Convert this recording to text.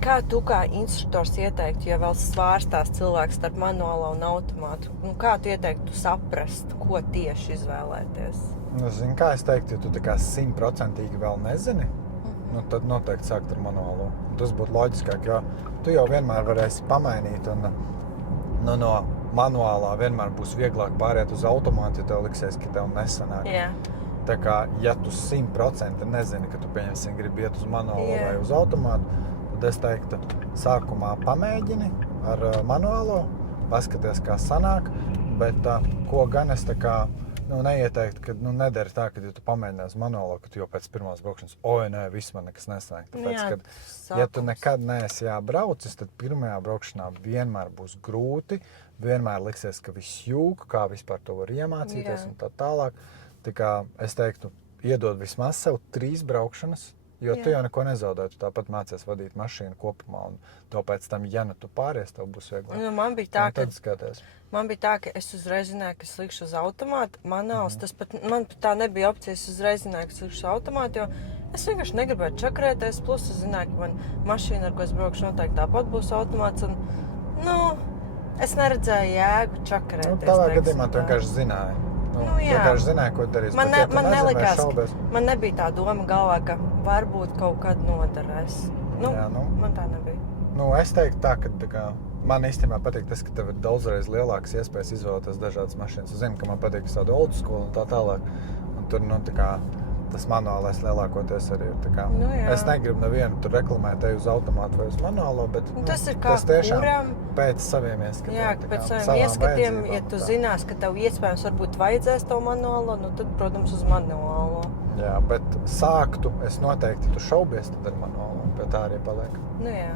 Kā tu kā instruktors ieteiktu, ja vēl svārstās cilvēks starp manuālo un automātu? Kā tu ieteiktu saprast, ko tieši izvēlēties? Zini, kā es teiktu, ja tu tā kā 100% vēl nezini, tad noteikti sākt ar manuālo. Tas būtu loģiskāk, jo tu jau vienmēr varēsi pamainīt un no manuālā vienmēr būs vieglāk pāriet uz automātu, ja tev liksies, ka tev nesanāk. Jā. Tā kā, ja tu 100% nezini, ka tu pieņemsim gribi iet uz manuālo vai uz automātu, tad es teiktu, sākumā pamēģini ar manuālo, paskaties, kā sanāk, bet ko gan es tā kā neieteiktu, ka nedari tā, ka ja tu pamēģināsi manuālo, ka tu jau pēc pirmās braukšanas, viss man nekas nesanāk. Tāpēc, kad ja tu nekad neesi braucis, tad pirmajā braukšanā vienmēr būs grūti, vienmēr liksies, ka viss jūg, kā vispār to var iemācīties un tā tālāk. Tā kā es teiktu, iedod vismaz sev 3 braukšanas, jo tu jau neko nezaudē, tu tāpat mācies vadīt mašīnu kopumā, un to pēc tam, ja tu pāries, tev būs vieglāk. Man bija tā, ka es uzreiz zināju, ka es likšu uz automātu, manuāls, man tā nebija opcijas, uzreiz zināju, ka es likšu uz automātu, jo es vienkārši negribēju čakarēties, plus es zināju, ka man mašīna, ar ko es braukšu, noteikti tāpat būs automāts, un, es neredzēju jēgu čakarēties. Tavā gadījumā tu vienkārši zināji. Vienkārši zināju, ko darīs. Man nelikās, man nebija tā doma galvā, ka varbūt kaut kad noderēs. Man tā nebija. Es teiktu tā, ka man īstenībā patīk tas, ka tev ir daudzreiz lielākas iespējas izvēlēties dažādas mašīnas. Es zinu, ka man patīk tāda old school un tā tālāk. Un tur, tas manuālais lielākoties arī ir. Es negribu nevienu tur reklamēt uz automātu vai uz manuālo, bet tas ir kā tiešām pēc saviem ieskatiem. Jā, pēc saviem ieskatiem, ja tu zinās, ka tev iespējams varbūt vajadzēs to manuālo, tad, protams, uz manuālo. Jā, bet sāktu, es noteikti, tu šaubies, tad ar manuālo, pie tā arī paliek. Jā.